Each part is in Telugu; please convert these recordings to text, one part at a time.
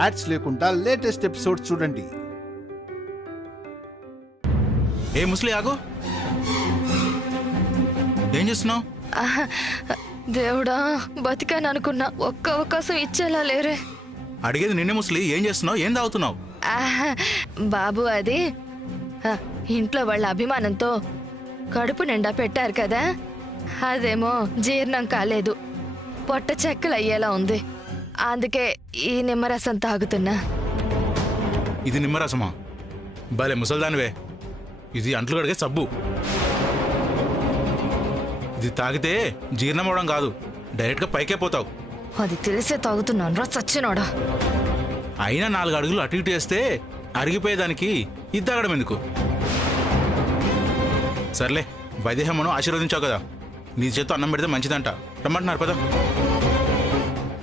యాడ్స్ లేకుండా లేటెస్ట్ ఎపిసోడ్స్ చూడండి. ఏ ముసలి ఆగు, ఏం చేస్తున్నావు? దేవుడా, బతికాను అనుకున్నా, ఒక్క అవకాశం ఇచ్చేలా లేరే. అడిగేది నిన్నే ముసలి, ఏం చేస్తున్నావు? ఏం తాగుతున్నావు? బాబు, అది ఇంట్లో వాళ్ళ అభిమానంతో కడుపు నిండా పెట్టారు కదా, అదేమో జీర్ణం కాలేదు, పొట్ట చెక్కలు అయ్యేలా ఉంది. అందుకే ఈ నిమ్మరసం తాగుతున్నా. ఇది నిమ్మరసమా? భలే ముసల్దానివే. ఇది అంట్లు కడిగే సబ్బు. ఇది తాగితే జీర్ణం అవడం కాదు, డైరెక్ట్గా పైకే పోతావు. అది తెలిసే తాగుతున్నాను రా చచ్చినోడా. అయినా 4 అడుగులు అటు ఇటు వేస్తే అరిగిపోయేదానికి ఇది తాగడం ఎందుకు? సర్లే, వైదేహమ్మను ఆశీర్వదించావు కదా, నీ చేత్తో అన్నం పెడితే మంచిదంట. రమ్మంటున్నారు పద.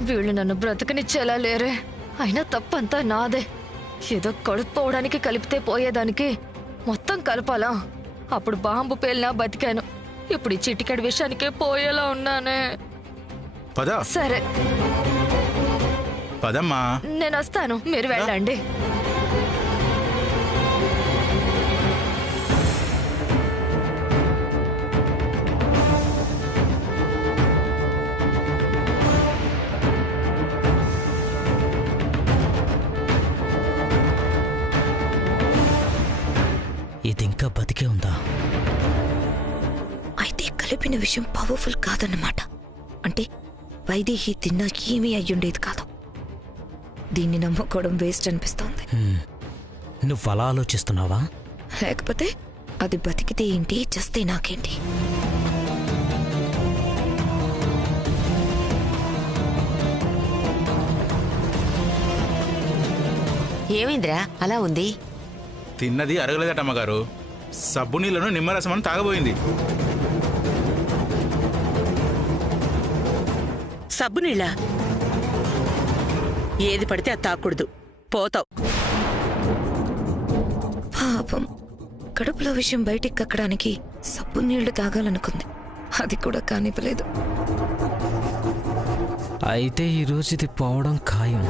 వీళ్ళు నన్ను బ్రతకనిచ్చేలా లేరే. అయినా తప్పంతా నాదే. ఏదో కడుపుకోవడానికి కలిపితే పోయేదానికి మొత్తం కలపాలా? అప్పుడు బాంబు పేలినా బతికాను, ఇప్పుడు ఈ చిటికెడు విషయానికే పోయేలా ఉన్నానే. పద. సరే, పదమ్మా. నేను వస్తాను, మీరు వెళ్ళండి. ఇది ఇంకా బతికే ఉందా? అయితే కలిపిన విషయం పవర్ఫుల్ కాదన్నమాట. అంటే వైదేహి తిన్నా ఏమీ అయ్యుండేది కాదు. దీన్ని నమ్ముకోవడం వేస్ట్ అనిపిస్తోంది. నువ్వు అలా ఆలోచిస్తున్నావా? లేకపోతే అది బతికితే ఏంటి, చస్తే నాకేంటి? ఏమైందిరా అలా ఉంది? తిన్నది అరగలేదట అమ్మగారు. సబ్బు నీళ్లను నిమ్మరసమని తాగబోయింది. సబ్బు నీళ్ళ? ఏది పడితే అది తాకూడదు, పోతావు. పాపం, కడుపులో విషయం బయటికి కక్కడానికి సబ్బు నీళ్లు తాగాలనుకుంది, అది కూడా కానివ్వలేదు. అయితే ఈరోజు ఇది పోవడం ఖాయం.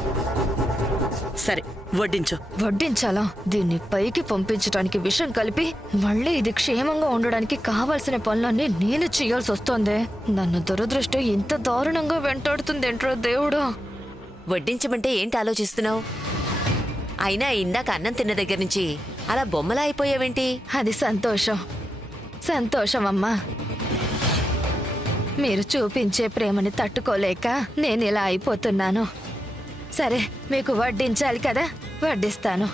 సరే, వడ్డించు. వడ్డించాలా? దీన్ని పైకి పంపించడానికి విషం కలిపి మళ్ళీ ఇది క్షేమంగా ఉండడానికి కావాల్సిన పనులన్నీ నేను చేయాల్సి వస్తోంది. నన్ను దురదృష్టం ఇంత దారుణంగా వెంటాడుతుందేంట్రో దేవుడా. వడ్డించమంటే ఏంటి ఆలోచిస్తున్నావు? అయినా ఇందాక అన్నం తిన్న దగ్గర నుంచి అలా బొమ్మలా అయిపోయావేంటి? అది సంతోషం, సంతోషం అమ్మా. మీరు చూపించే ప్రేమని తట్టుకోలేక నేను ఇలా అయిపోతున్నాను. సరే, మీకు వడ్డించాలి కదా, వడ్డిస్తాను.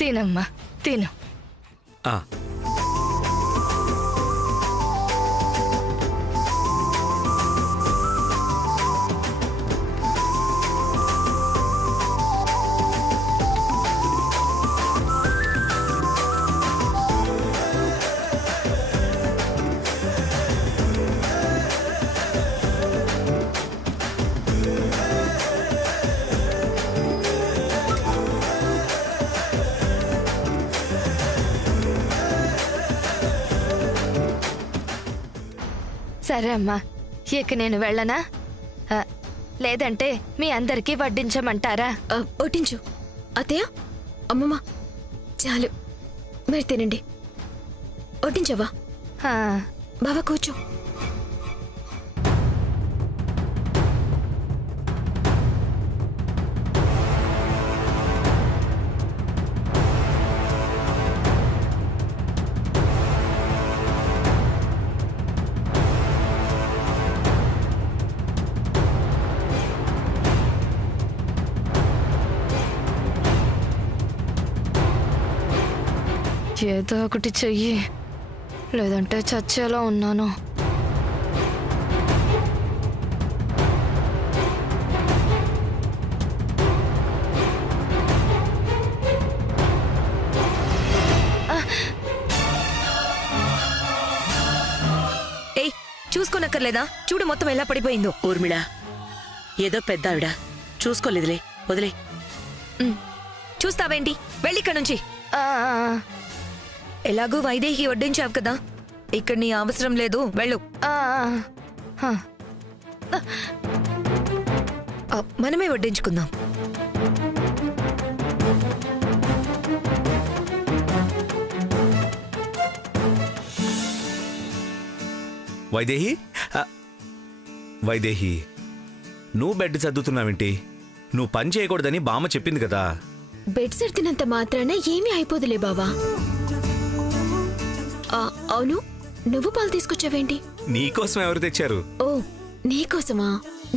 తినమ్మా, తిను. సరే అమ్మా, ఇక నేను వెళ్ళనా? లేదంటే మీ అందరికీ వడ్డించమంటారా? వడ్డించు అత్తయ్య, అమ్మమ్మ, చాలు, మీరు తినండి. వడ్డించవా? బావా కూర్చో. ఏదో ఒకటి చెయ్యి, లేదంటే చచ్చేలా ఉన్నాను. ఏయ్, చూసుకోనక్కర్లేదు. చూడక్కర్లేదా? చూడు మొత్తం ఎలా పడిపోయిందో. ఊర్మిళ, ఏదో పెద్ద ఆవిడ చూసుకోలేదులే, వదిలే. చూస్తావేంటి? వెళ్ళిక్కడ నుంచి. ఆ, ఎలాగూ వైదేహి వడ్డించావు కదా, ఇక్కడ నీ అవసరం లేదు, వెళ్ళు. ఆ, ఆ. మనమే వడ్డించుకుందాం. వైదేహి, వైదేహి, నువ్వు బెడ్ సర్దుతున్నావేంటి? నువ్వు పని చేయకూడదని బామ్మ చెప్పింది కదా. బెడ్ సర్దినంత మాత్రాన ఏమీ అయిపోదులే బావా. అవును, నువ్వు పాలు తీసుకొచ్చావేంటి? నీకోసం ఎవరు తెచ్చారు? ఓ, నీకోసమా?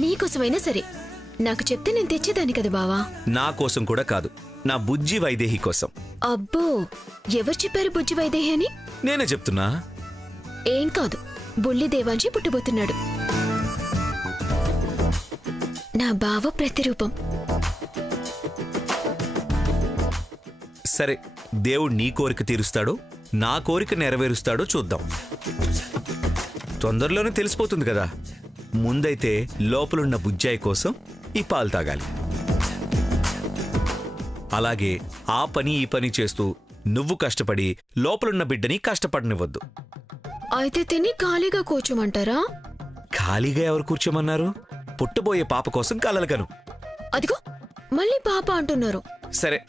నీకోసమైనా సరే, నాకు చెప్తే నేను తెచ్చేదాన్ని కదా బావా. నా కోసం కూడా కాదు, నా బుజ్జి వైదేహి కోసం. అబ్బో, ఎవరు చెప్పారు బుజ్జి వైదేహి అని? నేనే చెప్తున్నా. ఏం కాదు, బుల్లి దేవాంశి పుట్టబోతున్నాడు. నా బావ ప్రతిరూపం. సరే, దేవుడు నీ కోరిక తీరుస్తాడో నా కోరిక నెరవేరుస్తాడో చూద్దాం. తొందరలోనే తెలిసిపోతుంది కదా. ముందైతే లోపలున్న బుజ్జాయి కోసం ఈ పాలు తాగాలి. అలాగే ఆ పని ఈ పని చేస్తూ నువ్వు కష్టపడి లోపలున్న బిడ్డని కష్టపడనివ్వద్దు. అయితే తిని ఖాళీగా కూర్చోమంటారా? ఖాళీగా ఎవరు కూర్చోమన్నారు? పుట్టబోయే పాప కోసం కలలుకను. అదిగో మళ్ళీ పాప అంటున్నారు. సరే,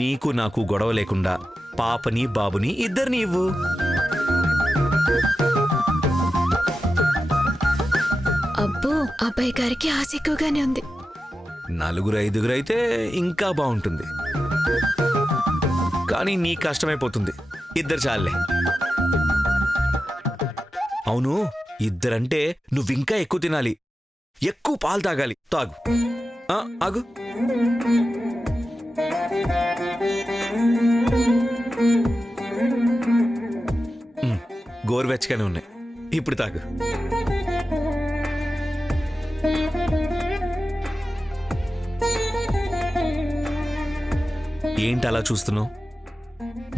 నీకు నాకు గొడవ లేకుండా పాపని బాబుని ఇద్దరిని ఇవ్వు. అబ్బో, అబ్బాయి గారికి ఆశ ఎక్కువగానే ఉంది. 4-5 అయితే ఇంకా బాగుంటుంది. కానీ నీ కష్టమైపోతుంది. 2 చాలే. అవును, 2 అంటే నువ్వింకా ఎక్కువ తినాలి, ఎక్కువ పాలు తాగాలి. తాగు. ఆగు. గోరువెచ్చగానే ఉన్నాయి, ఇప్పుడు తాగు. ఏంటలా చూస్తున్నావు?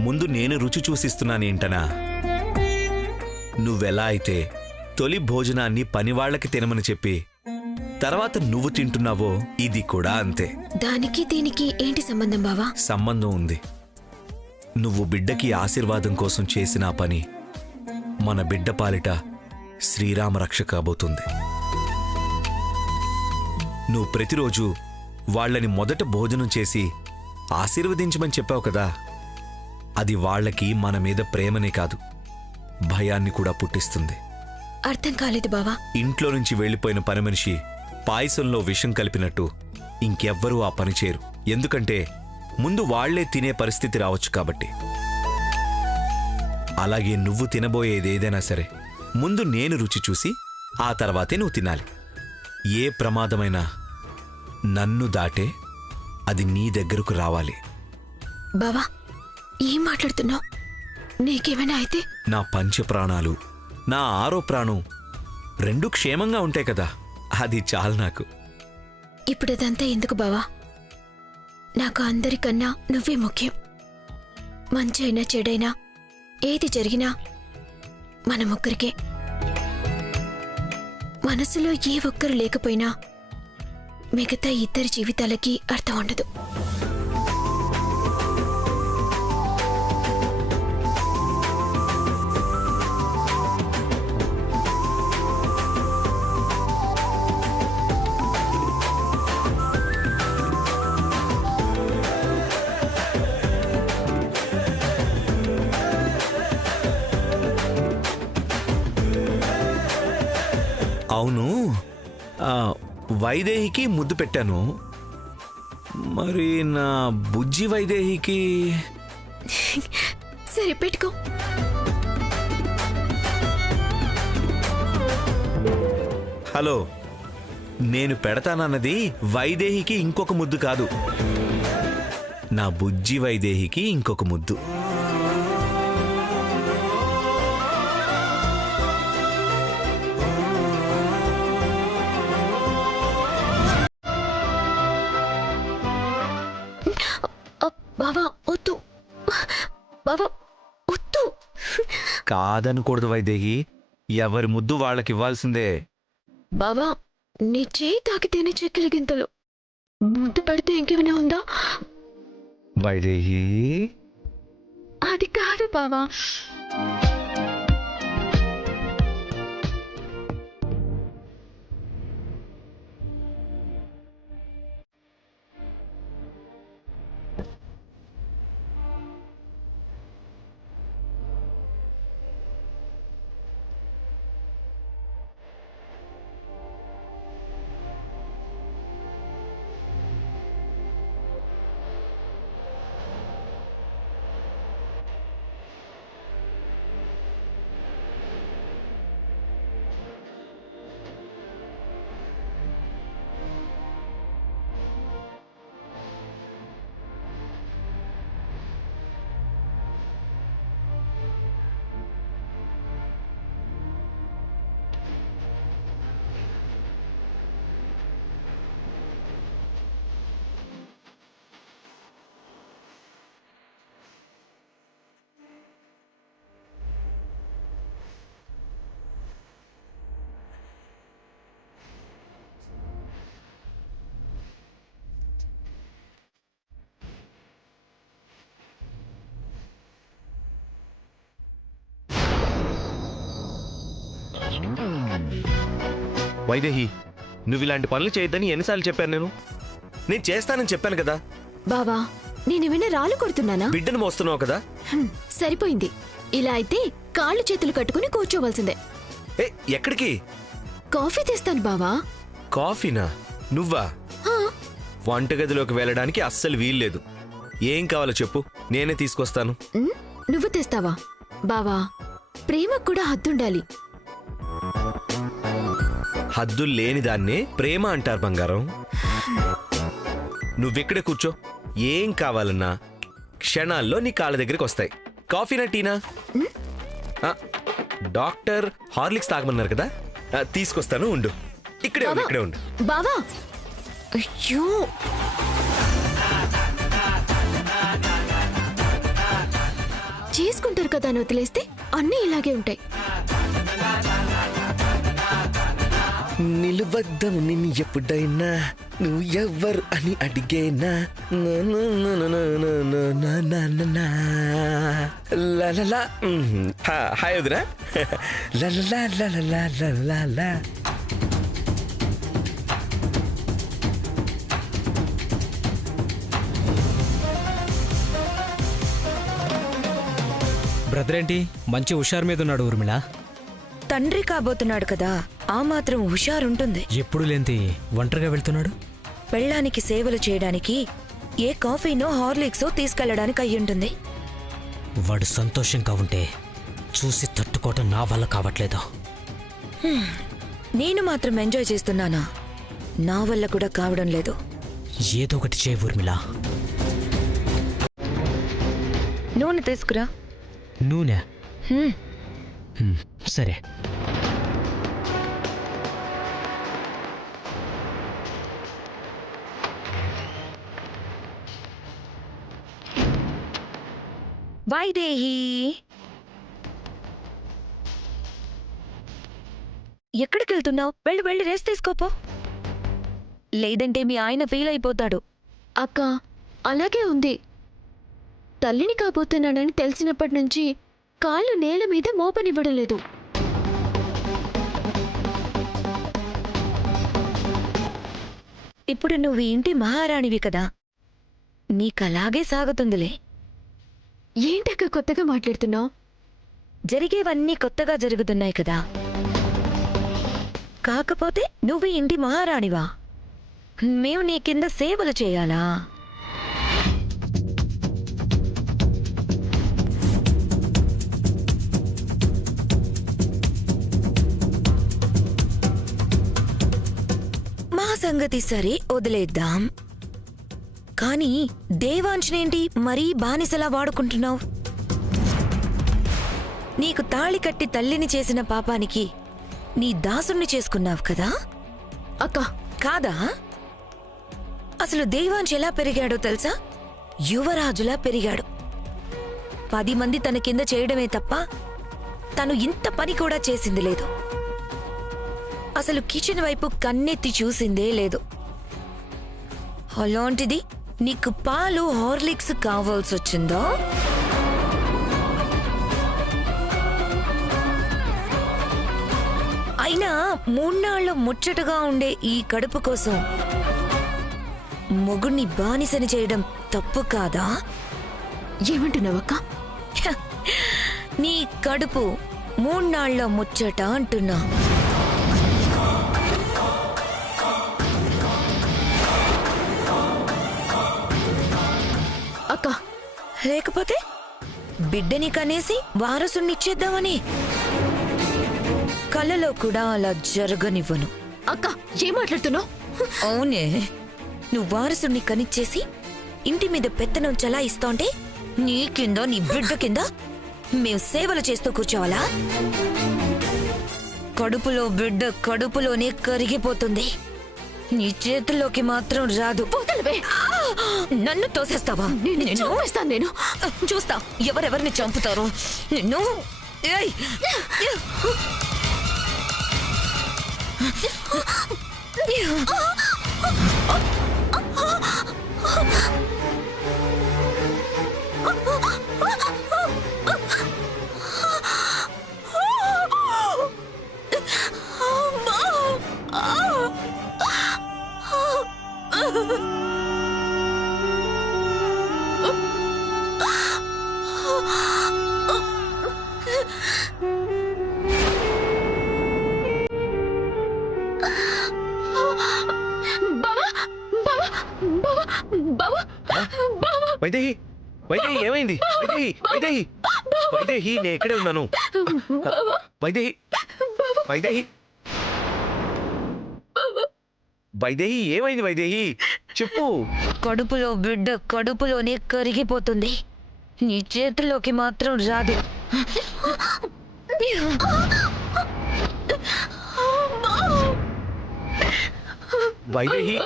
ముందు నేను రుచి చూసిస్తున్నానేంటనా? నువ్వెలా అయితే తొలి భోజనాన్ని పనివాళ్లకి తినమని చెప్పి తర్వాత నువ్వు తింటున్నావో, ఇది కూడా అంతే. దానికి దీనికి ఏంటి సంబంధం బావా? సంబంధం ఉంది. నువ్వు బిడ్డకి ఆశీర్వాదం కోసం చేసిన పని మన బిడ్డ పాలిట శ్రీరామ రక్ష కాబోతుంది. నువ్వు ప్రతిరోజు వాళ్లని మొదట భోజనం చేసి ఆశీర్వదించమని చెప్పావు కదా. అది వాళ్లకి మన మీద ప్రేమనే కాదు, భయాన్ని కూడా పుట్టిస్తుంది. అర్థం కాలేదు బావా. ఇంట్లో నుంచి వెళ్లిపోయిన పని మనిషి పాయసంలో విషం కలిపినట్టు ఇంకెవ్వరూ ఆ పని చేయరు. ఎందుకంటే ముందు వాళ్లే తినే పరిస్థితి రావచ్చు కాబట్టి. అలాగే నువ్వు తినబోయేదేదైనా సరే ముందు నేను రుచి చూసి ఆ తర్వాతే నువ్వు తినాలి. ఏ ప్రమాదమైనా నన్ను దాటే అది నీ దగ్గరకు రావాలి. బావా, ఏం మాట్లాడుతున్నావు? నీకేమైనా అయితే? నా పంచప్రాణాలు, నా 6వ ప్రాణం 2 క్షేమంగా ఉంటాయి కదా, అది చాలు నాకు. ఇప్పుడు అదంతా ఎందుకు బావా? నాకు అందరికన్నా నువ్వే ముఖ్యం. మంచైనా చెడైనా ఏది జరిగినా మన ముగ్గురికే. మనసులో ఏ ఒక్కరు లేకపోయినా మిగతా 2 జీవితాలకి అర్థం ఉండదు. అవును, వైదేహికి ముద్దు పెట్టాను, మరి నా బుజ్జి వైదేహికి? సరే, పెట్టుకో. హలో, నేను పెడతానన్నది వైదేహికి ఇంకొక ముద్దు కాదు, నా బుజ్జి వైదేహికి ఇంకొక ముద్దు. బావా వద్దు, బావా వద్దు. కాదనకూడదు వైదేహి, ఎవరి ముద్దు వాళ్ళకివ్వాల్సిందే. బావా నీ చేయి తాకితేనే చెక్కిలి గింతలు, ముద్దు పెడితే ఇంకేమైనా ఉందా? వైదేహి, అది కాదు బావా. వైదేహి, నువ్వు ఇలాంటి పనులు చేయొద్దని ఎన్నిసార్లు చెప్పాను నేను? నేను చేస్తానని చెప్పాను కదా. బావా నేనేమైనా రాళ్ళు కొడుతున్నానా? బిడ్డను మోస్తున్నావు కదా. సరిపోయింది. ఇలా అయితే కాళ్ళు చేతులు కట్టుకుని కూర్చోవలసిందే. ఏ ఎక్కడికి? కాఫీ తెస్తాను బావా. కాఫీనా? నువ్వా? వంటగదిలోకి వెళ్ళడానికి అస్సలు వీల్లేదు. ఏం కావాలో చెప్పు, నేనే తీసుకొస్తాను. నువ్వు తెస్తావా? బావా ప్రేమకు కూడా హద్దుండాలి. హద్దులు లేని దాన్నే ప్రేమ అంటారు బంగారం. నువ్వెక్కడే కూర్చో, ఏం కావాలన్నా క్షణాల్లో నీ కాళ్ళ దగ్గరికి వస్తాయి. కాఫీనా టీనా? డాక్టర్ హార్లిక్స్ తాగమన్నారు కదా, తీసుకొస్తాను. ఉండు, ఇక్కడే ఉండు, ఇక్కడే ఉండు. బావా అయ్యో చేసుకుంటారు కదా అని వదిలేస్తే అన్నీ ఇలాగే ఉంటాయి. నిలువద్దాము నిన్ను ఎప్పుడైనా, నువ్వు ఎవ్వరు అని అడిగేనా. హాయ్ వదినా. బ్రదర్ ఏంటి మంచి హుషారు మీద ఉన్నాడు ఊర్మిళ. తండ్రి కాబోతున్నాడు కదా, ఆ మాత్రం హుషారుంటుంది. ఎప్పుడు లేంతి ఒంటరిగా వెళ్తున్నాడు. పెళ్ళానికి సేవలు చేయడానికి ఏ కాఫీనో హార్లిక్సో తీసుకెళ్లడానికి అయ్యుంటుంది. వాడు సంతోషంగా ఉంటే చూసి తట్టుకోవటం నా వల్ల కావట్లేదు. నేను మాత్రం ఎంజాయ్ చేస్తున్నానా? నా వల్ల కూడా కావడం లేదు. ఏదో ఒకటి చేయి ఊర్మిళ. నూనె తీసుకురా. నూనె? సరే. వైదేహి, ఎక్కడికి వెళ్తున్నావు? వెళ్ళి వెళ్ళి రెస్ట్ తీసుకోపో, లేదంటే మీ ఆయన ఫీల్ అయిపోతాడు. అక్క అలాగే ఉంది. తల్లిని కాబోతున్నానని తెలిసినప్పటి నుంచి కాళ్ళు నేల మీద మోపనివ్వడం లేదు. ఇప్పుడు నువ్వు ఇంటి మహారాణివి కదా, నీకలాగే సాగుతుందిలే. ఏంటక్క కొత్తగా మాట్లాడుతున్నావు? జరిగేవన్నీ కొత్తగా జరుగుతున్నాయి కదా. కాకపోతే నువ్వు ఇంటి మహారాణివా? మేము నీ కింద సేవలు చేయాలా? మా సంగతి సరే వదిలేద్దాం, కానీ దేవాంశనేంటి మరీ బానిసలా వాడుకుంటున్నావు? నీకు తాళి కట్టి తల్లిని చేసిన పాపానికి నీ దాసుణ్ణి చేసుకున్నావు కదా. అక్క కాదా? అసలు దేవాంశ్ ఎలా పెరిగాడో తెలుసా? యువరాజులా పెరిగాడు. 10 మంది తన కింద చేయడమే తప్ప తను ఇంత పని కూడా చేసింది లేదు. అసలు కిచెన్ వైపు కన్నెత్తి చూసిందే లేదు. అలాంటిది నీకు పాలు హార్లిక్స్ కావాల్సి వచ్చిందా? అయినా 3 నాళ్ల ముచ్చటగా ఉండే ఈ కడుపు కోసం మొగుణ్ణి బానిసని చేయడం తప్పు కాదా? ఏమంటున్నావక్క? నీ కడుపు 3 నాళ్ల ముచ్చట అంటున్నా. అక్క, లేకపోతే బిడ్డని కనేసి వారసునిచ్చేద్దామని? కళ్ళలో కూడా అలా జరగనివ్వను. అక్క ఏం మాట్లాడుతున్నావు? అవునే, నువ్వు వారసుని కనిచ్చేసి ఇంటి మీద పెత్తనం చలాయిస్తోంటే నీ కింద నీ బిడ్డ కింద మేము సేవలు చేస్తూ కూర్చోవాలా? కడుపులో బిడ్డ కడుపులోనే కరిగిపోతుంది. నీ చేతుల్లోకి మాత్రం రాదు. నన్ను తోసేస్తావా? చంపేస్తాను నేను. చూస్తా ఎవరెవరిని చంపుతారు నిన్ను. ఏయ్! వైదేహి, వైదేహి ఏమైంది? వైదేహి, వైదేహి, వైదేహి నేను ఎక్కడే ఉన్నాను. వైదేహి, వైదేహి, వైదేహి ఏమైంది? వైదేహి చెప్పు. కడుపులో బిడ్డ కడుపులోనే కరిగిపోతుంది. నీ చేతుల్లోకి మాత్రం రాదు. వైదేహి,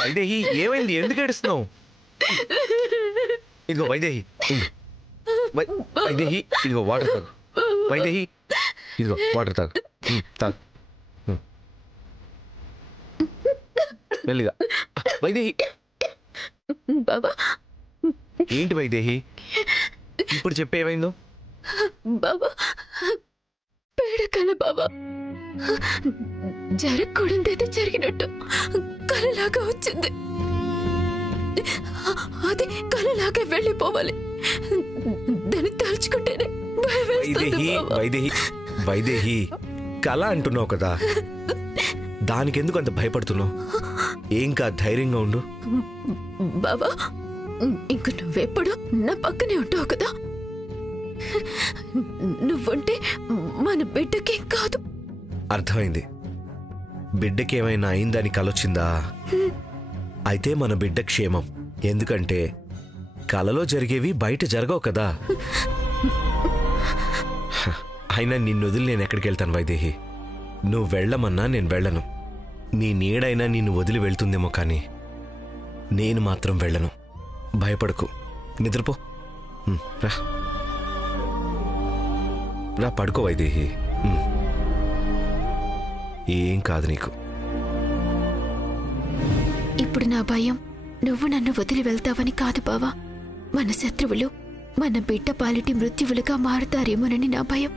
వైదేహి ఏమైంది? ఎందుకు ఏడుస్తున్నావు? ఇదిగో వైదేహి, వైదేహి ఇదిగో వాటర్ తాగు. వైదేహి ఇదిగో వాటర్ తాగు. తాగు మెల్లిగా. వైదేహి బాబా, ఏంటి వైదేహి ఇప్పుడు చెప్పేమైందో? బాబా పేడకల బాబా, జరగకూడదేదో జరిగినట్టు కలలాగా వచ్చింది. అది కలలాగే వెళ్ళిపోవాలి. దాన్ని తలుచుకుంటేనే భయం వేస్తుంది వైదేహి, బాబా. వైదేహి, వైదేహి కళ అంటున్నావు కదా, దానికెందుకు అంత భయపడుతున్నావు? ఏం కాదు, ధైర్యంగా ఉండు. బాబా, ఇంక నువ్వెప్పుడు నా పక్కనే ఉంటావు కదా. నువ్వుంటే మన బిడ్డకేం కాదు. అర్థమైంది. బిడ్డకేమైనా అయిందని కలొచ్చిందా? అయితే మన బిడ్డ క్షేమం. ఎందుకంటే కలలో జరిగేవి బయట జరగవు కదా. అయినా నిన్ను వదిలి నేను ఎక్కడికి వెళ్తాను వైదేహి? నువ్వు వెళ్ళమన్నా నేను వెళ్ళను. నీ నీడైనా నిన్ను వదిలి వెళ్తుందేమో కానీ నేను మాత్రం వెళ్ళను. భయపడకు, నిద్రపో. రా రా, పడుకో వైదేహి. ఏం కాదు నీకు. ఇప్పుడు నా భయం నువ్వు నన్ను వదిలి వెళ్తావని కాదు బావా. మన శత్రువులు మన బిడ్డ పాలిటి మృత్యువులుగా మారుతారేమోనని నా భయం.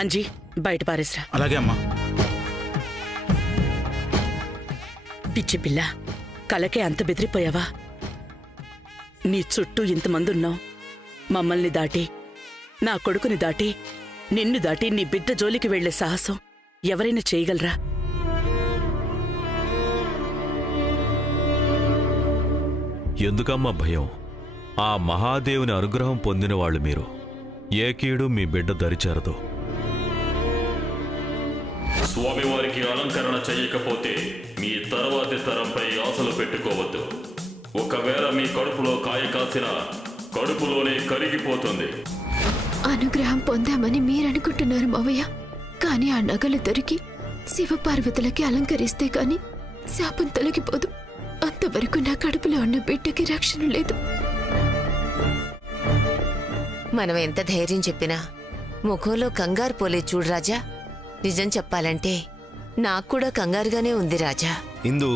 అంజీ, బయట పారేసిరా. అలాగే అమ్మా. పిచ్చి పిల్ల, కలకే అంత బెదిరిపోయావా? నీ చుట్టూ ఇంతమంది ఉన్నావు. మమ్మల్ని దాటి, నా కొడుకుని దాటి, నిన్ను దాటి నీ బిడ్డ జోలికి వెళ్లే సాహసం ఎవరైనా చేయగలరా? ఎందుకమ్మా భయం? ఆ మహాదేవుని అనుగ్రహం పొందినవాళ్లు మీరు. ఏ కీడు మీ బిడ్డ దరిచేరదు. స్వామివారికి అలంకరణ చేయకపోతే మీ తర్వాతి తరంపై ఆశలు పెట్టుకోవద్దు. ఒకవేళ మీ కడుపులో కాయ కాసిన కడుపులోనే కరిగిపోతుంది. అనుగ్రహం పొందామని మీరనుకుంటున్నారు మావయ్య, కానీ ఆ నగలు దొరికి శివపార్వతులకి అలంకరిస్తే కాని శాపం తొలగిపోదు. అంతవరకు నా కడుపులో ఉన్న బిడ్డకి రక్షణ లేదు. మనం ఎంత ధైర్యం చెప్పినా ముఖంలో కంగారు పోలే చూడు రాజా. నిజం చెప్పాలంటే నాకు కూడా కంగారుగానే ఉంది రాజా. ఇందు,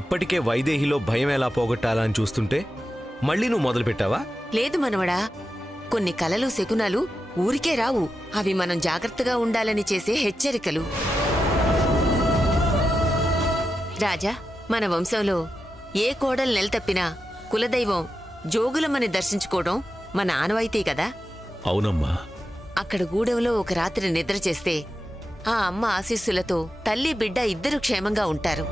ఇప్పటికే వైదేహిలో భయం ఎలా పోగొట్టాలని చూస్తుంటే మళ్ళీ నువ్వు మొదలుపెట్టావా? లేదు మనవడా, కొన్ని కలలు శకునాలు ఊరికే రావు. అవి మనం జాగ్రత్తగా ఉండాలని చేసే హెచ్చరికలు. రాజా, మన వంశంలో ఏ కోడలు నెల తప్పినా కులదైవం జోగులమ్మని దర్శించుకోవడం మన ఆనవాయితీ కదా. అవునమ్మా. అక్కడ గూడెంలో ఒక రాత్రి నిద్ర చేస్తే ఆ అమ్మ ఆశీస్సులతో తల్లి బిడ్డ ఇద్దరూ క్షేమంగా ఉంటారు.